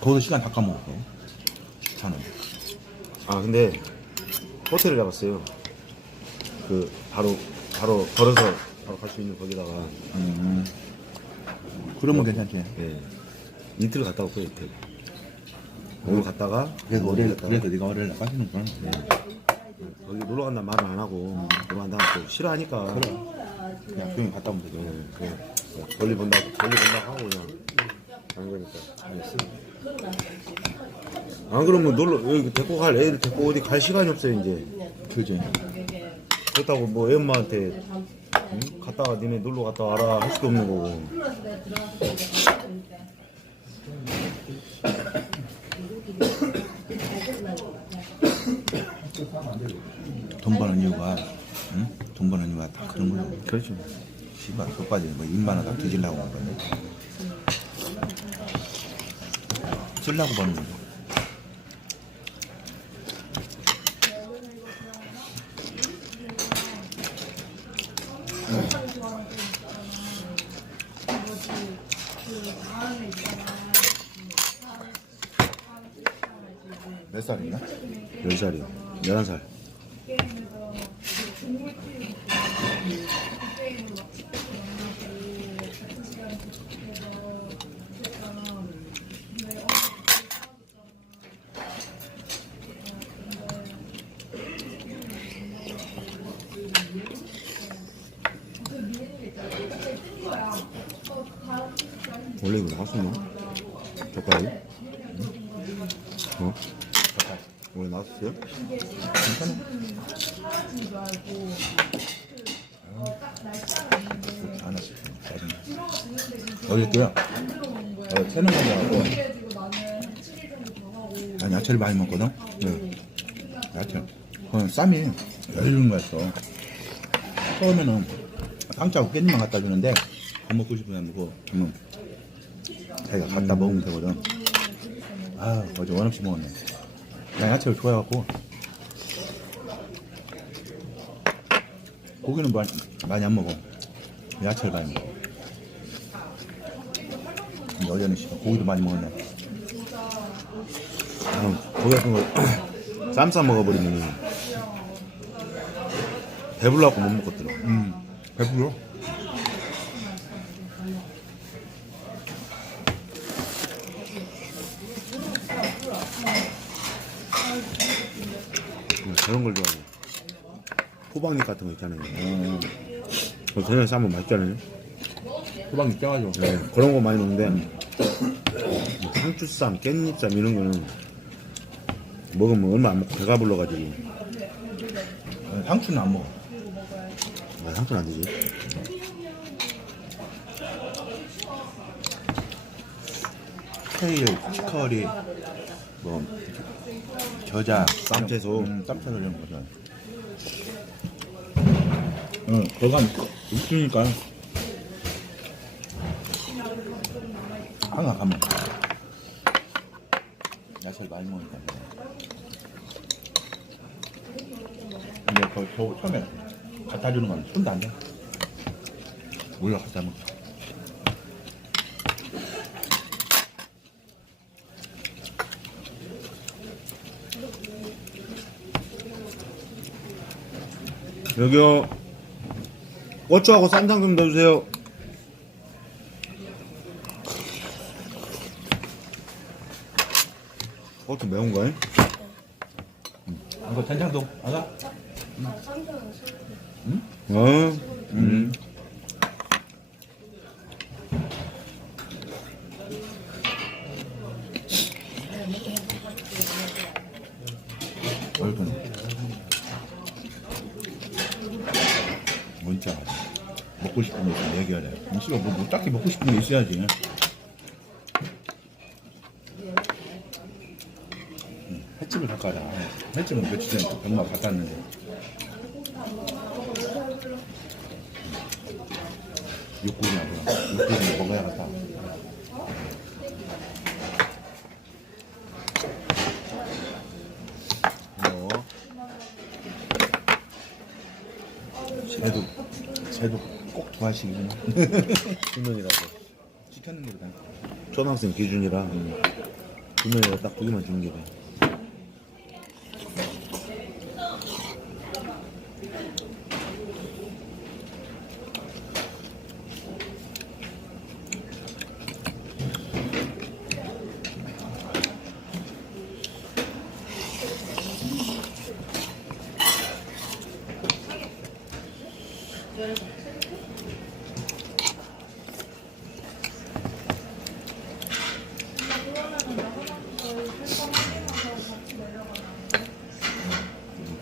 거기서 시간 다 까먹었어. 차는. 아 근데 호텔을 잡았어요. 그 바로 바로 걸어서 바로 갈 수 있는 거기다가 음. 그러면 괜찮지. 예. 이틀 갔다 왔고요 이틀. 오늘 갔다가 그래서 어디 어딜, 갔다가 그래서 네가 어딜 빠지는구나. 거기 놀러 간다 말을 안 하고 놀러 간다 또 싫어하니까 그냥 조용히 갔다 오면 되죠. 예, 그냥 멀리 본다 멀리 본다 하고 그냥 안 그러니까 안 그러면 놀러 여기 데리고 갈 애들 데리고 어디 갈 시간이 없어요 이제 그지. 그렇다고 뭐 애 엄마한테 응? 갔다가 니네 놀러 갔다 와라 할 수도 없는 거고 돈 버는 이유가, 응? 돈 버는 이유가 다 그런 거야. 그렇죠 씨발, 속바지, 뭐, 입만 하다 뒤질라고 하는 거네. 쓰려고 버는 거죠. 몇 살이냐? 10살이요 11살 원래 이거 나왔었나? 젓갈이? 어? 원래 나왔었어요? 안 왔어. 짜증나. 여기 있고요. 어, 채는 거하고 난 야채를 많이 먹거든. 네. 야채. 그건 쌈이 열리는 거였어. 처음에는 쌍짜고 깻잎만 갖다 주는데 밥 먹고 싶으면 먹고 그러면 자기가 갖다 먹으면 되거든. 아 어제 원 없이 먹었네. 난 야채를 좋아해갖고 고기는 많이, 많이 안 먹어. 야채를 많이 먹어. 근데 어제는 고기도 많이 먹었네. 아, 거기 같은 거 쌈싸 먹어버리면 배불러갖고 못 먹겠더라. 음, 배불러? 음, 저런 걸 좋아해. 호박잎 같은 거 있잖아요. 음, 그거 그냥 싸면 맛있잖아요. 호박이 쪄가지고. 네, 그런 거 많이 먹는데 상추쌈, 깻잎쌈 이런 거는 먹으면 얼마 안 먹고 배가 불러가지고 어, 상추는 안 먹어. 아, 상추는 안 되지. 케일, 치커리, 뭐, 겨자, 쌈채소. 음, 쌈채소 이런 거죠. 응, 거간 육수니까. 항상 가면. 야채를 많이 먹으니까. 근데 그, 저, 처음에 갖다 주는 건 손도 안 돼. 몰라, 갖다 먹자. 여기요. 고추하고 쌈장 좀 넣어주세요. 고추 매운 거요? 이거 된장도 알아? 어. 음. 얼큰 알아 먹고 싶은 거 있으면 얘기하래. 씨가 뭐, 뭐 딱히 먹고 싶은 게 있어야지. 응, 횟집을 갈 거야. 횟집은 며칠 전에 또 병마 갔다 왔는데. 육고기나 뭐야. 육고기 먹어야겠다 이거. 쟤도 쟤도 꼭 두 알씩이구나 신혼이라고. 시켰는 거보다 초등학생 기준이라. 분명히 딱 고기만 주는 게 돼.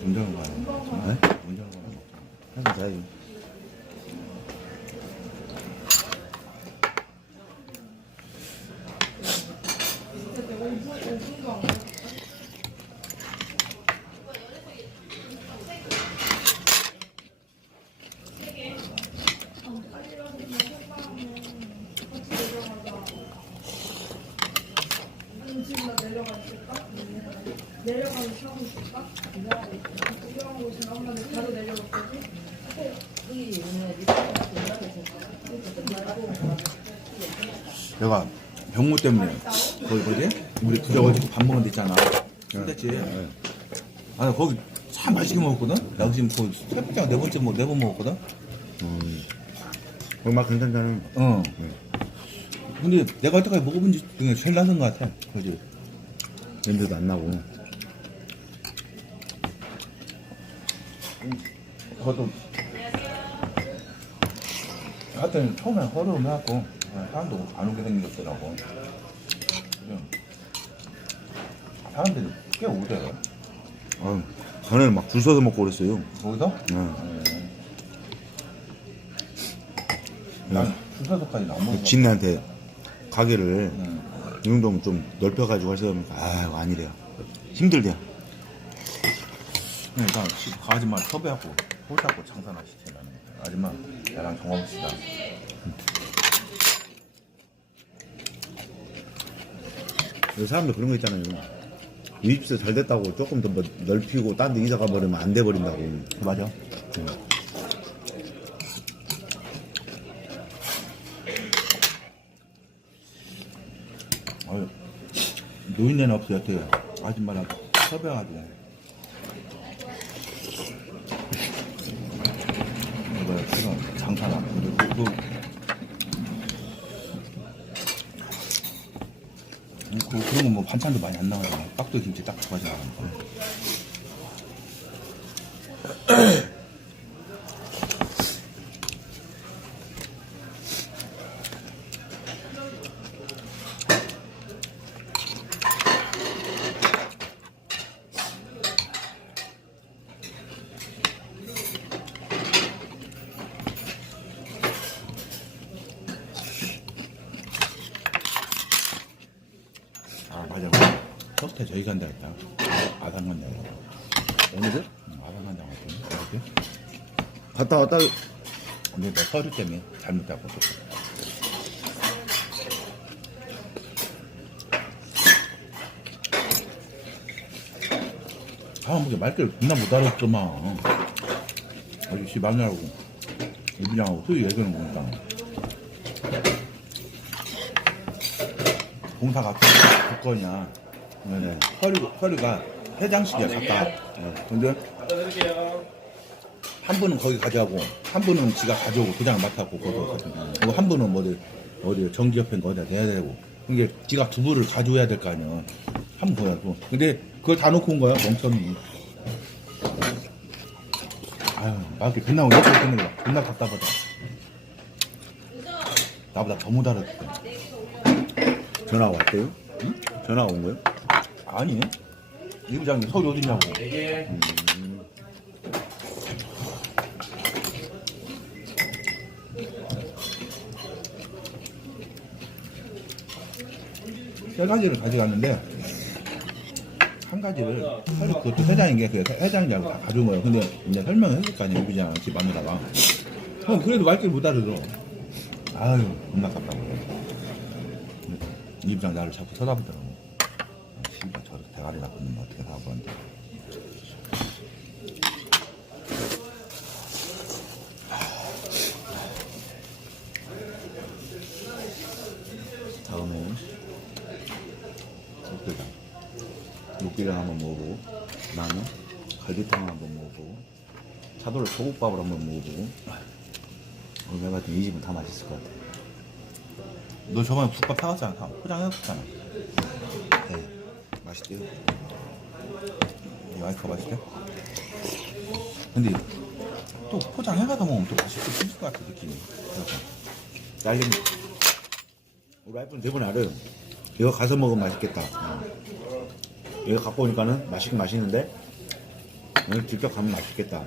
운전을 가야 돼. 네? 운전을 가야 돼. 항상 자유. 내가 병무 때문에 거기 뭐지? 우리 어제 밥 먹은 데 있잖아. 순대집. 아 거기 참 맛있게 먹었거든. 나 지금 그세 번째 네 번째 뭐 네 번 먹었거든. 음. 거기 막 괜찮잖아. 어. 근데 내가 여태까지 먹어본 집 중에 제일 낫은 것 같아. 그지? 냄새도 안 나고. 그것도 하여튼 처음에 허름해갖고 사람도 안 오게 생겼더라고. 사람들이 꽤 오더라고. 아, 전에는 막 줄 서서 먹고 그랬어요. 거기서? 네. 난 주사도까지 안 먹어. 진네한테 가게를 응. 이 정도면 좀 넓혀가지고 하시면 아 아니래요. 힘들대요. 그러니까 집 아줌마 섭외하고 홀잡고 장사나 시키라는 거야. 아줌마 나랑. 그 사람들 그런 거 있잖아요. 유입세 잘 됐다고 조금 더 뭐 넓히고 딴 데 이사 가버리면 안 돼 버린다고. 맞아. 아유, 노인네는 없어요, 어때요? 아줌마랑 섭외가지고. 이거 지금 장사나. 그리고 그, 그, 그런 거 뭐 반찬도 많이 안 나와요. 깍두 김치 딱 두 가지 거. 아, 맞아. 첫째 저희 간다 했다. 아산 간다. 오늘은 응, 아산 간다 했더니. 어떻게? 갔다 왔다 근데 너 서류 때문에 잘못하고 또. 아, 뭐게 말귀를 존나 못 알아듣더만. 아저씨 마누라고 이부장하고 소리 얘기하는 거니까. 공사가 조건이야. 네네. 서류, 서류가 회장식이야, 각각. 어, 근데 한 분은 거기 가져가고 한 분은 지가 가져오고 도장을 맡았고 거기서 그리고 한 분은 뭐 어디 어디 정기협회인가 어디다 내야 되고. 그게 지가 두부를 가져와야 될 거 아니야. 한분 거야고. 근데 그걸 다 놓고 온 거야 멍청이. 아유 막 이렇게 빛나고 옆에 있는 거 존나 답답하다. 나보다 더 못 알아듣고 전화가 왔대요? 전화가 온 거예요? 아니 이 부장님 서류 어디냐고 세 가지를 가져갔는데 한 가지를 서류 그것도 회장인 게그 회장이라고 다 가져온 거예요. 근데 이제 설명을 했을 거 아니에요. 부장 집 마누라가. 그럼 그래도 말귀를 못 알아들어. 아유 겁나 깝다고. 이 부장 나를 자꾸 쳐다보더라고. 아, 씨발 저렇게 대가리 나쁜 놈 어떻게 사고한데. 다음에 맛들다. 육개장 한번 먹어보고 그다음에 갈비탕 한번 먹어보고 차돌 소국밥을 한번 먹어보고 오늘 내가 같은 이 집은 다 맛있을 것 같아. 너 저번에 국밥 사갔잖아. 다 포장해줬잖아. 네, 맛있대요. 이 와이프가 맛있대? 근데 또 포장해가다 먹으면 또 맛있게 생길 것 같아 느낌이. 그래서 딸님 우리 와이프는 대부분 알아요. 이거 가서 먹으면 맛있겠다. 어. 이거 갖고 오니까는 맛있긴 맛있는데 오늘 직접 가면 맛있겠다.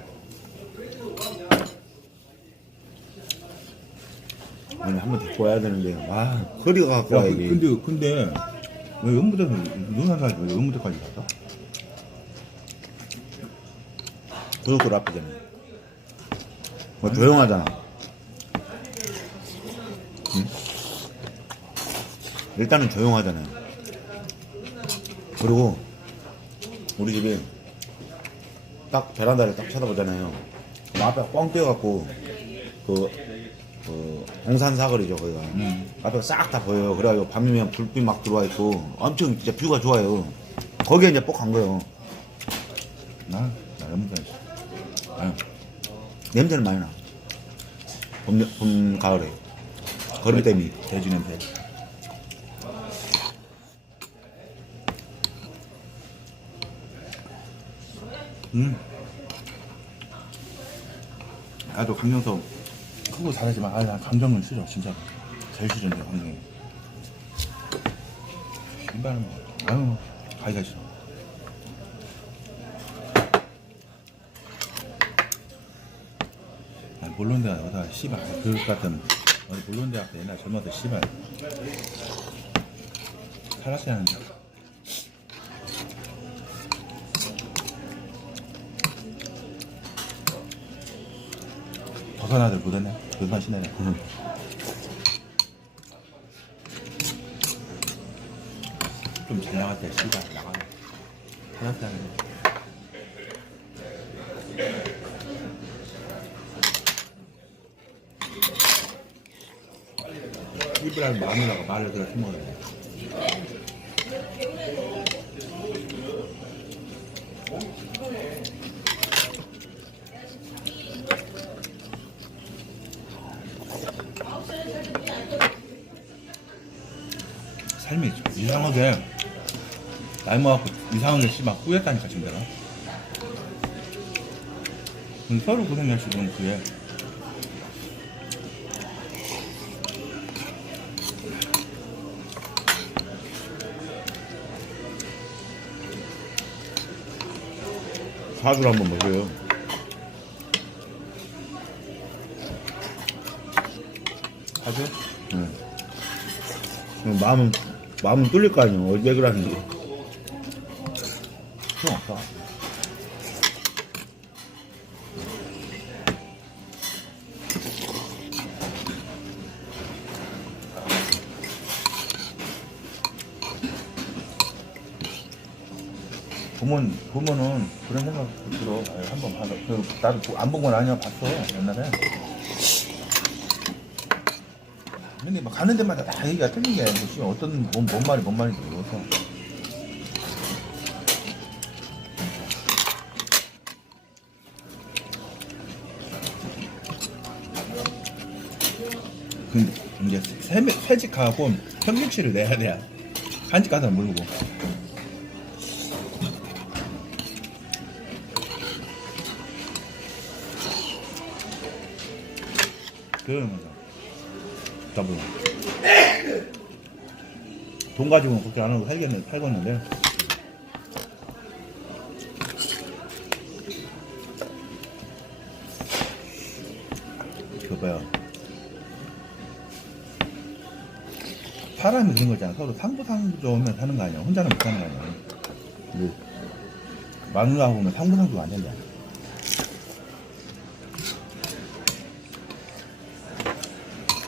오늘 한번 데리고 와야 되는데 와 허리가 갖고 야, 와 그- 이게 근데 근데 왜 연무대에서 누나 사지 왜 연무대까지 갔어? 고속도로 앞이잖아. 뭐 조용하잖아. 응? 일단은 조용하잖아요. 그리고 우리 집이 딱 베란다를 딱 쳐다보잖아요. 그럼 앞에 꽝 떼어갖고 그, 그 동산 사거리죠 거기가. 음. 앞에 싹 다 보여요. 그래가지고 밤이면 불빛 막 들어와 있고 엄청 진짜 뷰가 좋아요. 거기에 이제 꼭 간 거예요. 나나 연무대. 아유 냄새는 많이 나. 봄, 봄 가을에. 거름이 때문에. 돼지 냄새. 음. 나도 강정석 크고 잘하지만 아난 강정은 싫어 진짜 제일 싫은데 강정이. 신발은 뭐 아유 가기가 싫어. 아, 몰론대가 여기다 씨발 그 같은 어디 몰론대 앞에 옛날 젊어서 씨발 살았어야하는데 벗어나들 못했네? 그만 시내네. 응. 좀잘 나갔다 씨발 나가 살았어야하는데 일부러 마누라가 말을 들어 해먹어야 돼 삶 이 이상하게 나이 먹고 이상하게 씨막 꾸였다니까 지금 내가 근데 서로 수 있는 그게 사주를 한번 먹어요. 아주 응. 그럼 마음은, 마음은 뚫릴 거 아니에요. 왜 그러는지. 필요 없어 보면 보면은 그런 생각 들어. 아유, 한번 봐서 그 나도 안 본 건 아니야 봤어 옛날에. 근데 막 가는 데마다 다 얘기가 틀린 게 뭐지 어떤 뭔, 뭔 말이 뭔 말인지 모르겠어. 근데 이제 세, 세직하고 평균치를 내야 돼. 한직 가서 모르고. 그러면서 더블. 돈 가지고는 그렇게 안 하고 살겠는데. 그 뭐야. 사람이 그런 거잖아. 서로 상부상조 오면 사는 거 아니야. 혼자는 못 사는 거 아니야. 근데 마누라하고 오면 상부상조가 안 된다.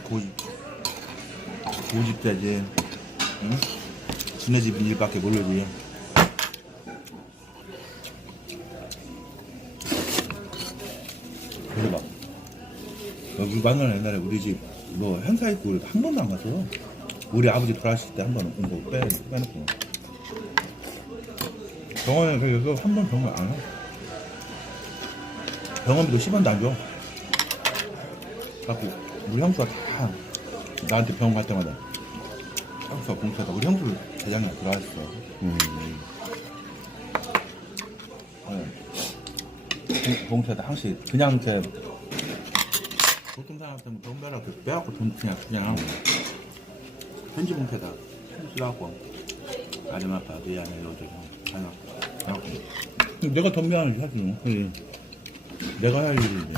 고집, 고집되지. 응? 지네 집 일밖에 모르지. 그래 봐. 여기 마누라 옛날에 우리 집 뭐 행사 있고 한 번도 안 갔어. 우리 아버지 돌아가실 때 한 번 온거 빼, 빼놓고. 병원에 그래서 한 번 병원 안 와. 병원비도 10원도 안 줘. 갖고 우리 형수가 다 나한테 병원 갈 때마다 형수가 봉투에다 우리 형수 대장이 들어왔어. 음. 어. 봉- 봉투에다 항상 그냥 제 보통 사람한테는 돈 빼라 그 빼갖고 돈 그냥 그냥 편지 봉투에다 써갖고 아줌마 아빠 미안해 요즘 하나 내가 돈 미안하지 사실 그래. 내가 할 일인데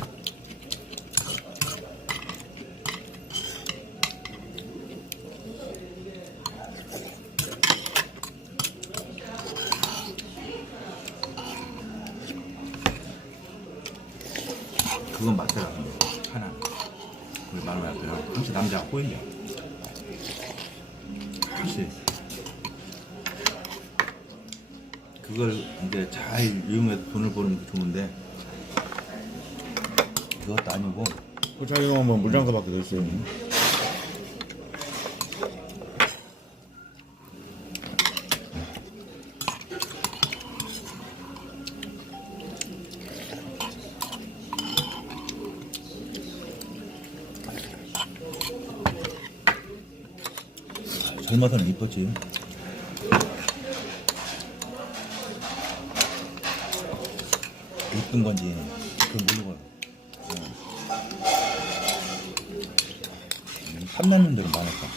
그건 맞더라 근데 하나 우리 말을 할게요 혹시 남자가 꼬인다 혹시. 그걸 이제 잘 이용해서 돈을 버는 게 좋은데 그것도 아니고. 그 자기가 뭐 물장사밖에 됐어요. 젊어서는 이뻤지. 이쁜 건지 그 모르고. 음, 탐나는 데로 많았어.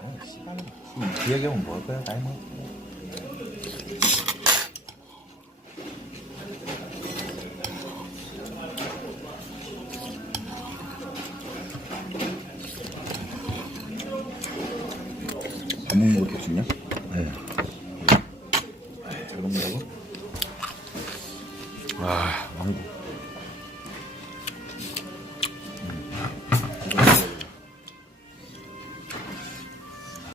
어, 씨발. 이 얘기하면 먹을 거야, 나이 먹